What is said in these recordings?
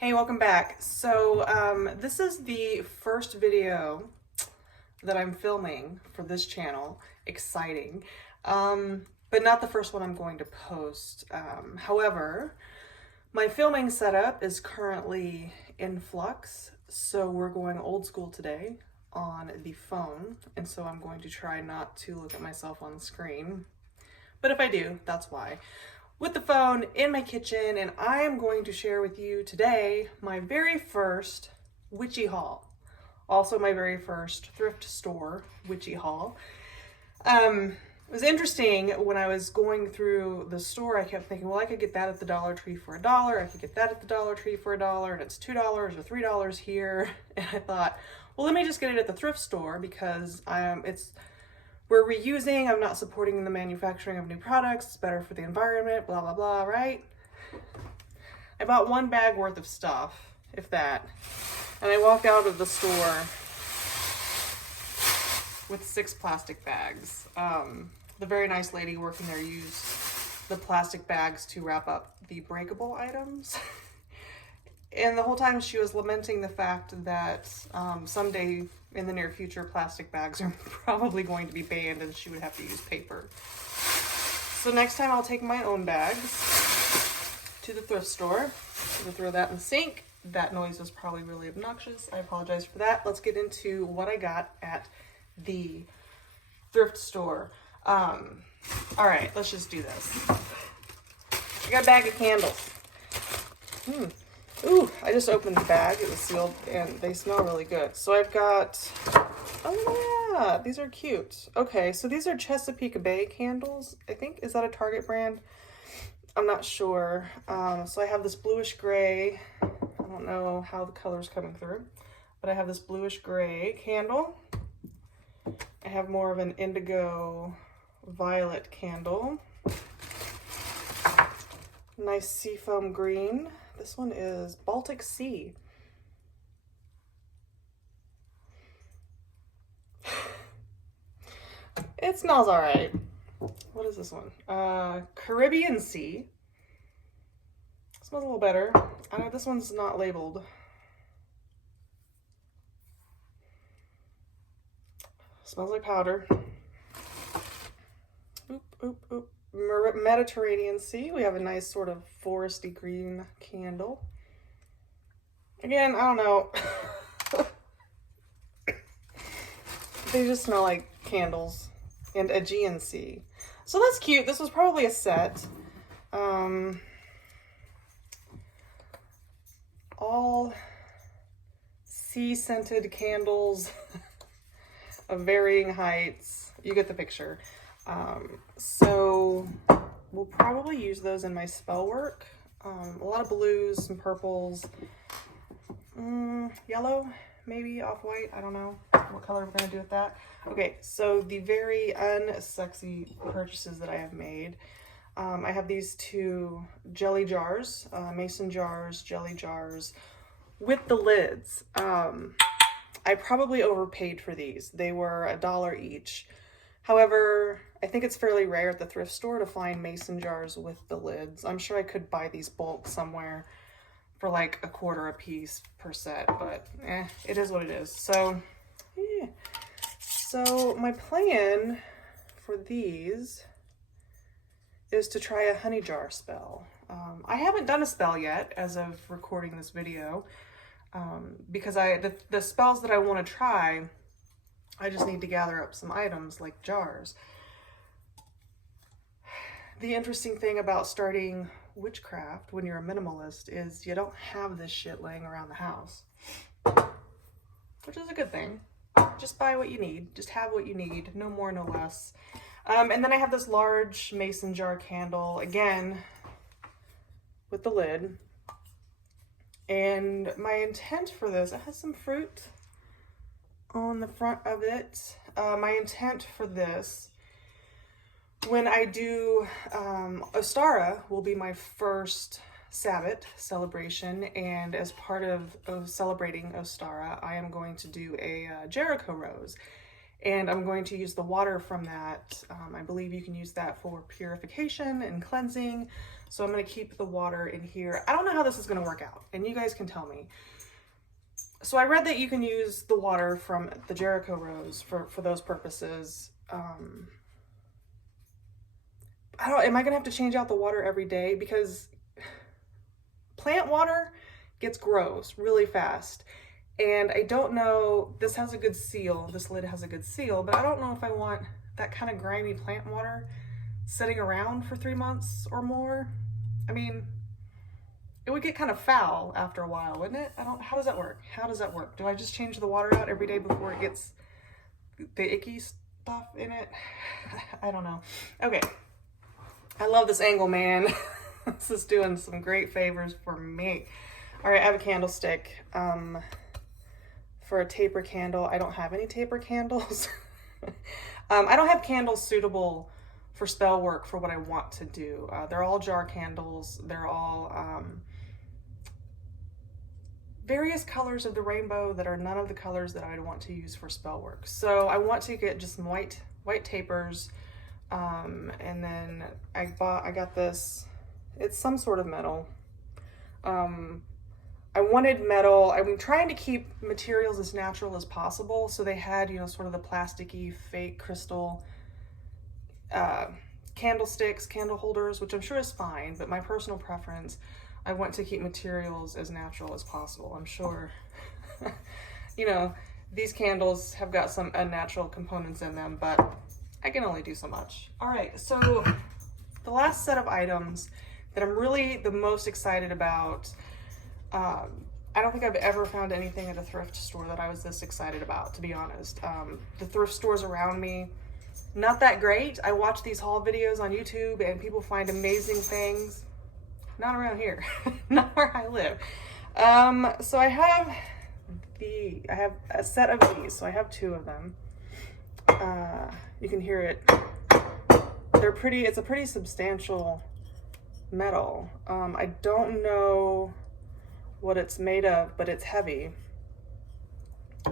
Hey, welcome back. So this is the first video that I'm filming for this channel. Exciting. But not the first one I'm going to post. However, my filming setup is currently in flux, so we're going old school today on the phone, and so I'm going to try not to look at myself on the screen. But if I do, that's why. With the phone in my kitchen, and I am going to share with you today my very first Witchy haul. Also my very first thrift store Witchy haul. It was interesting when I was going through the store, I kept thinking, well, I could get that at the Dollar Tree for $1. I could get that at the Dollar Tree for $1, and it's $2 or $3 here. And I thought, well, let me just get it at the thrift store because we're reusing, I'm not supporting the manufacturing of new products, it's better for the environment, blah, blah, blah, right? I bought one bag worth of stuff, if that, and I walked out of the store with 6 plastic bags. The very nice lady working there used the plastic bags to wrap up the breakable items. And the whole time she was lamenting the fact that someday in the near future, plastic bags are probably going to be banned and she would have to use paper. So next time I'll take my own bags to the thrift store. I'm gonna throw that in the sink. That noise was probably really obnoxious. I apologize for that. Let's get into what I got at the thrift store. All right, let's just do this. I got a bag of candles. Ooh, I just opened the bag, it was sealed, and they smell really good. So I've got, oh yeah, these are cute. Okay, so these are Chesapeake Bay candles, I think. Is that a Target brand? I'm not sure. So I have this bluish gray. I don't know how the color's coming through, but I have this bluish gray candle. I have more of an indigo violet candle. Nice seafoam green. This one is Baltic Sea. It smells all right. What is this one? Caribbean Sea. It smells a little better. I know this one's not labeled. Smells like powder. Oop, oop, oop. Mediterranean Sea. We have a nice sort of foresty green candle. Again, I don't know. They just smell like candles. And Aegean Sea. So that's cute. This was probably a set. All sea-scented candles of varying heights. You get the picture. So we'll probably use those in my spell work. A lot of blues, some purples, yellow, maybe off-white. I don't know what color we're gonna do with that. Okay, so the very unsexy purchases that I have made. I have these 2 jelly jars, mason jars, jelly jars with the lids. I probably overpaid for these. They were $1 each. However, I think it's fairly rare at the thrift store to find mason jars with the lids. I'm sure I could buy these bulk somewhere for like $0.25 a piece per set, but it is what it is. So, yeah. So my plan for these is to try a honey jar spell. I haven't done a spell yet as of recording this video because the spells that I want to try, I just need to gather up some items like jars. The interesting thing about starting witchcraft when you're a minimalist is you don't have this shit laying around the house, which is a good thing. Just buy what you need. Just have what you need. No more, no less. And then I have this large mason jar candle, again, with the lid. And my intent for this, it has some fruit on the front of it. My intent for this, when I do Ostara, will be my first Sabbat celebration, and as part of celebrating Ostara, I am going to do a Jericho rose. And I'm going to use the water from that. I believe you can use that for purification and cleansing. So I'm going to keep the water in here. I don't know how this is going to work out, and you guys can tell me. So I read that you can use the water from the Jericho Rose for those purposes. Am I going to have to change out the water every day? Because plant water gets gross really fast. And I don't know, this has a good seal, this lid has a good seal, but I don't know if I want that kind of grimy plant water sitting around for 3 months or more. I mean, it would get kind of foul after a while, wouldn't it? How does that work? How does that work? Do I just change the water out every day before it gets the icky stuff in it? I don't know. Okay. I love this angle, man. This is doing some great favors for me. All right, I have a candlestick. For a taper candle, I don't have any taper candles. I don't have candles suitable for spell work for what I want to do. They're all jar candles. They're all various colors of the rainbow that are none of the colors that I'd want to use for spell work. So I want to get just some white tapers. And then I got this, it's some sort of metal. I wanted metal. I'm trying to keep materials as natural as possible. So they had, you know, sort of the plasticky fake crystal candlesticks, candle holders, which I'm sure is fine, but my personal preference, I want to keep materials as natural as possible. I'm sure, you know, these candles have got some unnatural components in them, but I can only do so much. All right, so the last set of items that I'm really the most excited about, I don't think I've ever found anything at a thrift store that I was this excited about, to be honest. The thrift stores around me, not that great. I watch these haul videos on YouTube and people find amazing things. Not around here, not where I live. So I have a set of these, so I have 2 of them. You can hear it. They're pretty, it's a pretty substantial metal. I don't know what it's made of, but it's heavy.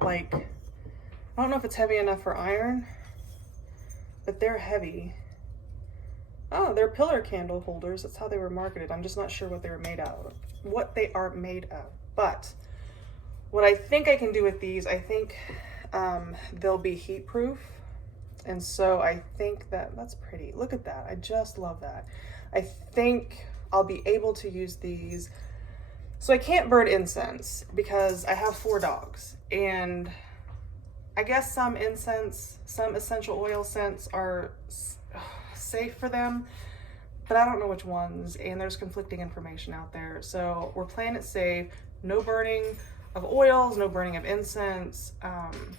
Like, I don't know if it's heavy enough for iron, but they're heavy. Oh, they're pillar candle holders. That's how they were marketed. I'm just not sure what they are made of. But what I think I can do with these, I think they'll be heat proof. And so I think that's pretty. Look at that. I just love that. I think I'll be able to use these. So I can't burn incense because I have 4 dogs, and I guess some incense, some essential oil scents are safe for them, but I don't know which ones, and there's conflicting information out there. So we're playing it safe. No burning of oils, no burning of incense.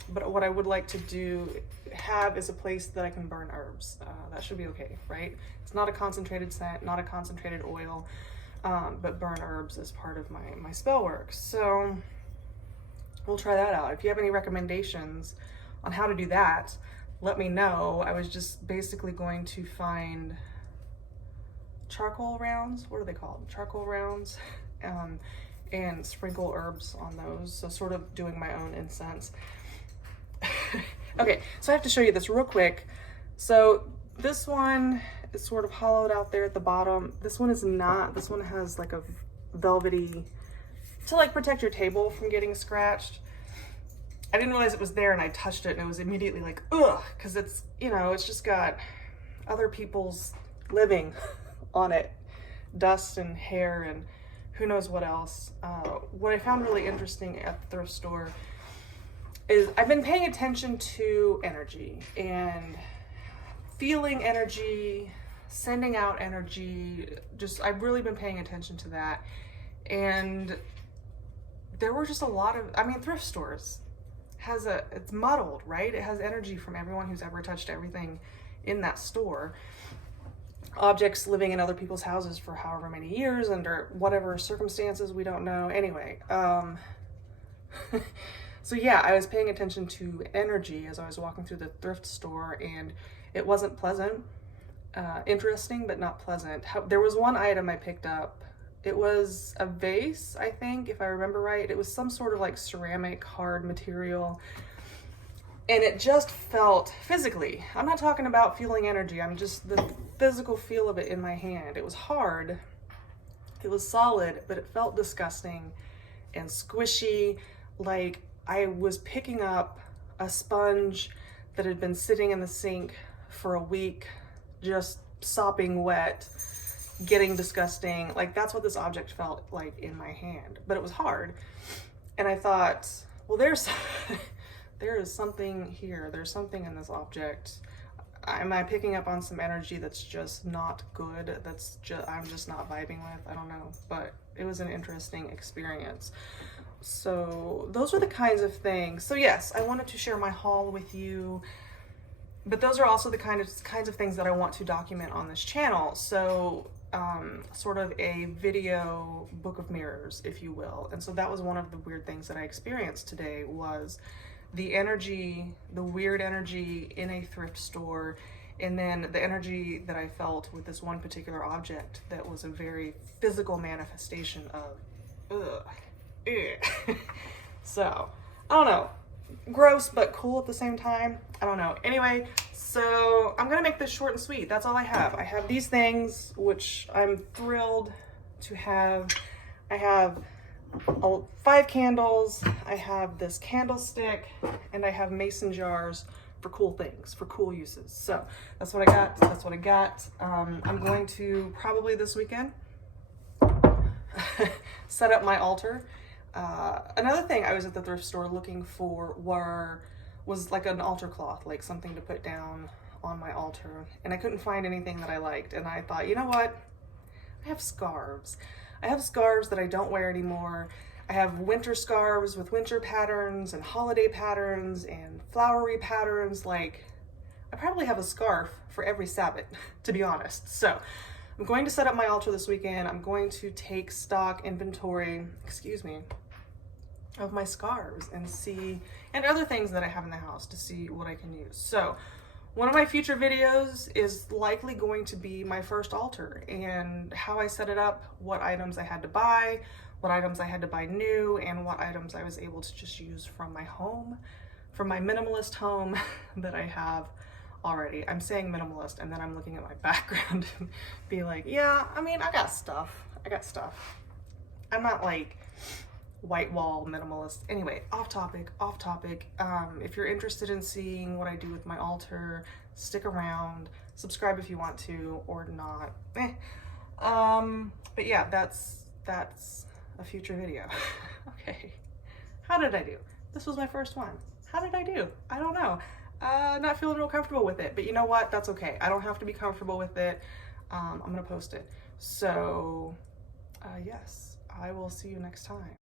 But what I would like to have is a place that I can burn herbs. That should be okay, right? It's not a concentrated scent, not a concentrated oil. But burn herbs as part of my spell work. So we'll try that out. If you have any recommendations on how to do that, let me know. I was just basically going to find charcoal rounds. What are they called? Charcoal rounds. And sprinkle herbs on those. So sort of doing my own incense. Okay, so I have to show you this real quick. So this one is sort of hollowed out there at the bottom. This one is not. This one has like a velvety, to like protect your table from getting scratched. I didn't realize it was there, and I touched it and it was immediately like, ugh, because it's, you know, it's just got other people's living on it, dust and hair and who knows what else. What I found really interesting at the thrift store is I've been paying attention to energy and feeling energy, sending out energy. I've really been paying attention to that. And there were just a lot of, thrift stores it's muddled, right? It has energy from everyone who's ever touched everything in that store. Objects living in other people's houses for however many years under whatever circumstances, we don't know. Anyway, so yeah, I was paying attention to energy as I was walking through the thrift store, and it wasn't pleasant. Interesting, but not pleasant. There was one item I picked up. It was a vase, I think, if I remember right. It was some sort of like ceramic hard material. And it just felt physically, I'm not talking about feeling energy, I'm just the physical feel of it in my hand. It was hard, it was solid, but it felt disgusting and squishy, like I was picking up a sponge that had been sitting in the sink for a week, just sopping wet, getting disgusting. Like that's what this object felt like in my hand, but it was hard. And I thought, well, there is something here. There's something in this object. Am I picking up on some energy that's just not good? I'm just not vibing with? I don't know, but it was an interesting experience. So those are the kinds of things. So yes, I wanted to share my haul with you, but those are also the kinds of things that I want to document on this channel. So sort of a video book of mirrors, if you will. And so that was one of the weird things that I experienced today, was the energy, the weird energy in a thrift store, and then the energy that I felt with this one particular object that was a very physical manifestation of so I don't know, gross but cool at the same time. I don't know. Anyway, so I'm gonna make this short and sweet. That's all I have. I have these things, which I'm thrilled to have. I have 5 candles, I have this candlestick, and I have mason jars for cool things, for cool uses. So that's what I got. That's what I got. I'm going to probably this weekend set up my altar. Another thing I was at the thrift store looking for was like an altar cloth, like something to put down on my altar, and I couldn't find anything that I liked. And I thought, you know what? I have scarves. I have scarves that I don't wear anymore. I have winter scarves with winter patterns and holiday patterns and flowery patterns. Like, I probably have a scarf for every Sabbat, to be honest. So I'm going to set up my altar this weekend. I'm going to take stock inventory, of my scarves and other things that I have in the house to see what I can use. So one of my future videos is likely going to be my first altar and how I set it up, what items I had to buy, what items I had to buy new, and what items I was able to just use from my home, from my minimalist home that I have already. I'm saying minimalist, and then I'm looking at my background and be like, yeah, I mean, I got stuff. I'm not like white wall minimalist. Anyway, off topic. If you're interested in seeing what I do with my altar, stick around, subscribe if you want to, or not. But yeah, that's a future video. Okay, how did I do? This was my first one. How did I do? I don't know. Not feeling real comfortable with it, but you know what? That's okay. I don't have to be comfortable with it. I'm gonna post it. So yes, I will see you next time.